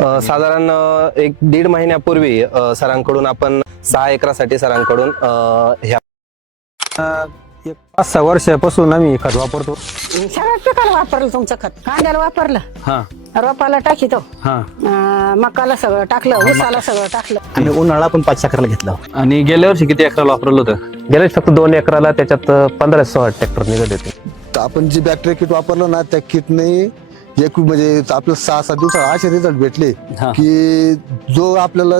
अ, साधारण एक दीड महिन्यापूर्वी सरांकडून आपण सहा एकरासाठी सरांकडून ह्या एक पाच सहा वर्षापासून आम्ही खत वापरतो. सगळ्या पिकाला वापरलं तुमचं खत? कांद्याला वापरलं? हा. रोपाला टाकीतो? हा. अं, मकाला सगळं टाकलं ऊसाला सगळं टाकलं. आम्ही उन्हाळा पण पाच चक्राला घेतला आणि गेल्या वर्षी किती अकराला वापरलं होतं? गेल्या फक्त दोन एकराला त्याच्यात पंधरा सोळा ट्रॅक्टर निघत होते. तर आपण जे बॅक्टेरिया किट वापरलं ना त्या किटने एक म्हणजे आपलं सहा सात दिवसात असे रिझल्ट भेटले हा. की जो आपल्याला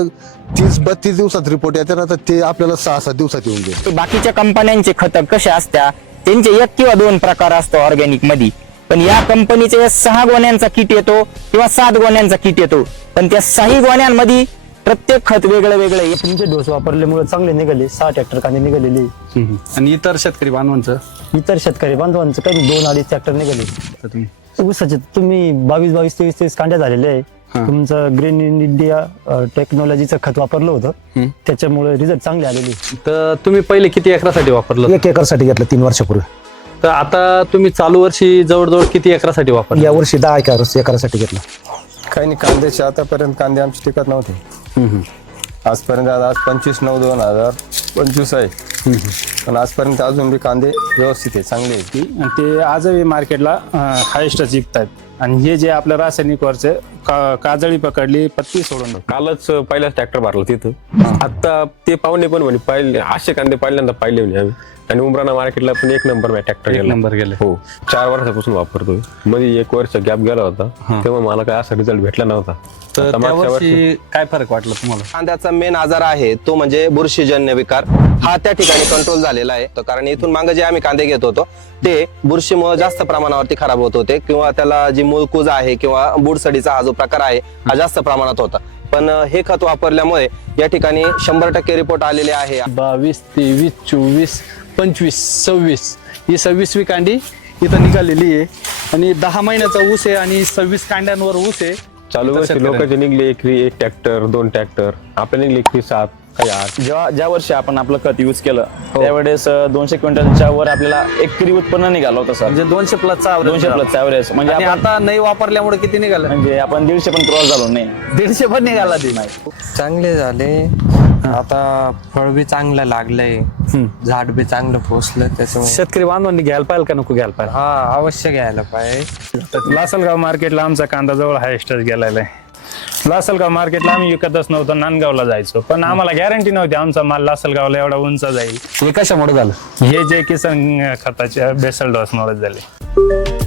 तीस बत्तीस दिवसात रिपोर्ट येते ना तर ते आपल्याला सहा सात दिवसात येऊन जाईल. बाकीच्या कंपन्यांचे खत कसे असत्या त्यांचे एक किंवा दोन प्रकार असतो ऑर्गॅनिकमध्ये पण या कंपनीचे सहा गोण्यांचा किट येतो किंवा सात गोण्यांचा किट येतो. पण त्या सहा गोण्यांमध्ये प्रत्येक खत वेगळं वेगळं. आहे. तुमचे डोस वापरल्यामुळे चांगले निघाले सहा ट्रॅक्टर कांदे निघालेले. आणि इतर शेतकरी बांधवांचं? इतर शेतकरी बांधवांचं काही दोन अडीच ट्रॅक्टर निघाले. तर तुम्ही? ऊसाचे तुम्ही बावीस बावीस तेवीस तेवीस कांड्या झालेले आहे. हा. तुमचं ग्रीन इंडिया टेक्नॉलॉजीचं खत वापरलं होतं. त्याच्यामुळे रिझल्ट चांगले आलेले तर तुम्ही पहिले किती एकरासाठी वापरलं एक एकरसाठी घेतलं तीन वर्षापूर्वी. तर आता तुम्ही चालू वर्षी जवळजवळ किती एकरासाठी वापरलं? या वर्षी दहा एकर एकरासाठी घेतलं. काही नाही कांद्याचे आतापर्यंत कांदे आमचे टिकत नव्हते. आजपर्यंत आता आज पंचवीस नऊ दोन हजार पंचवीस आहे. पण आजपर्यंत अजून बी कांदे व्यवस्थित आहे चांगले आहेत. आणि ते आजही मार्केटला हायेस्टच विकतायत. आणि हे जे आपल्या रासायनिक वरचे का काजळी पकडली पत्ती सोडून कालच पहिलाच ट्रॅक्टर भरला तिथं. आता ते पाहुणे पण म्हणे पाहिले असे कांदे पहिल्यांदा पाहिले म्हणे आम्ही. आणि उमराना मार्केटला पण एक नंबर ट्रॅक्टर एक गेला. नंबर गेले. हो. चार वर्षापासून वापरतोय. मध्ये एक वर्ष गॅप गेला होता. तेव्हा मला काय असा रिझल्ट भेटला नव्हता. तर आता त्या मागच्या वर्षी वर्षी काय फरक वाटला तुम्हाला? कांद्याचा मेन आजार आहे तो म्हणजे बुरशीजन्य विकार. हा त्या ठिकाणी कंट्रोल झालेला आहे. तर कारण इथून मागे जे आम्ही कांदे घेत होतो ते बुरशीमुळे जास्त प्रमाणावरती खराब होत होते किंवा त्याला जी मुळकूज आहे किंवा बुडसडीचा हा जो प्रकार आहे हा जास्त प्रमाणात होता. पण हे खत वापरल्यामुळे या ठिकाणी शंभर टक्के रिपोर्ट आलेले आहे. बावीस तेवीस चोवीस पंचवीस सव्वीस ही सव्वीसवी कांडी इथं निघालेली आहे. आणि दहा महिन्याचा ऊस आहे आणि सव्वीस कांड्यांवर ऊस आहे. चालू वर्षी. लोकांचे निघले एकरी एक ट्रॅक्टर दोन ट्रॅक्टर आपले निघले एकरी सात. जेव्हा ज्या वर्षी आपण आपलं खत यूज केलं त्यावेळेस अं, दोनशे क्विंटलच्या वर आपल्याला एकरी उत्पन्न निघालं होतं सर. म्हणजे दोनशे प्लसचा दोनशे प्लस ॲव्हरेज म्हणजे आता नाही वापरल्यामुळे किती निघालं? म्हणजे आपण दीडशे पण क्रॉस झालो नाही. दीडशे पण निघाला ते. चांगले झाले. आता फळ बी चांगलं लागलंय. झाड बी चांगलं पोचलं त्याच्यामुळे शेतकरी बांधवांनी घ्यायला पाहिजे का नको घ्यायला पाहिजे हा अवश्य घ्यायला पाहिजे. लासलगाव मार्केटला आमचा कांदा जवळ हायेस्टच गेलेला आहे. लासलगाव मार्केटला आम्ही विकतच नव्हतो नांदगावला जायचो. पण आम्हाला गॅरंटी नव्हती आमचा माल लासलगावला एवढा उंच जाईल. हे कशामुळे झालं? हे जे किसन खताच्या बेसल डोसमुळे झाले.